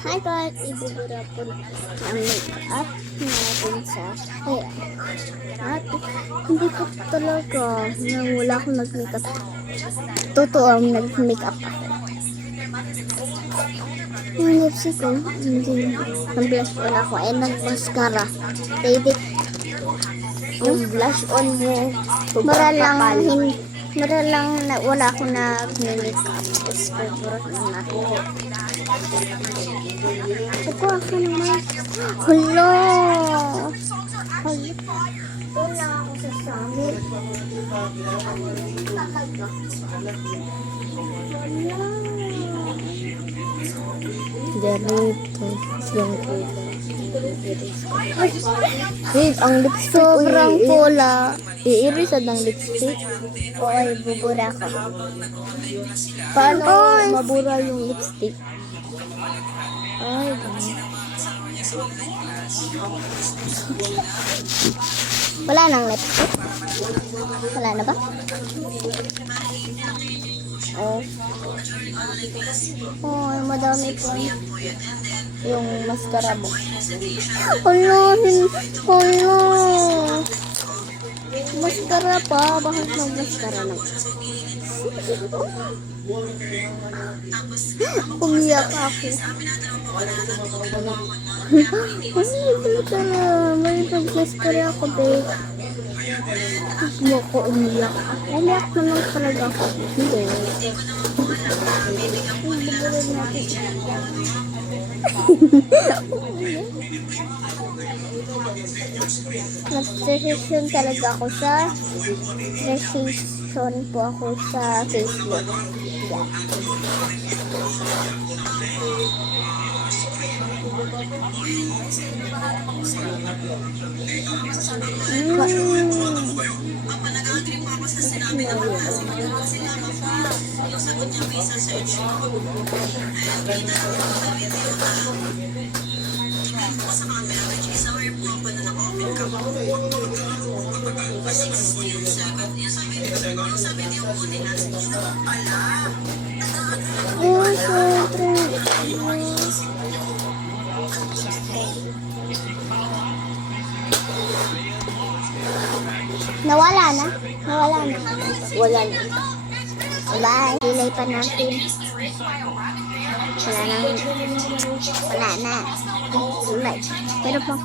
Hi guys, ibubura po ang make-up natin sa hair. At hindi po talaga nang wala akong nag-makeup. Totoo ang nag-makeup ako. Yung lipstick ko, hindi nag-blush on ako ay nag-mascara. David, Yung blush on mo, mara lang na wala akong nag-makeup. Tapos favorite naman ako. Ako naman. Hello! Doon lang ako sa summit. Ganito. Yung wait, ang lipstick. Sobrang pula. Iiris ang lipstick. Oo, bubura ko. Paano Ay! mabura yung lipstick? Ay, ganun. Wala nang lipstick? Wala na ba? Oh, Oh, madami po. yung mascara mo. Hala, hala. Mascara pa. Bakit mag-mascara lang? Umiyak ako. May mag-mascara ako, babe. Gusto mo ko umiyak. Umiyak naman talaga ako. Hindi. Nag-session talaga ako sa session po ako sa Facebook. Yeah. Nawala na? Wala na. Bye. Delay pa natin. Wala na. Delay. Pero pang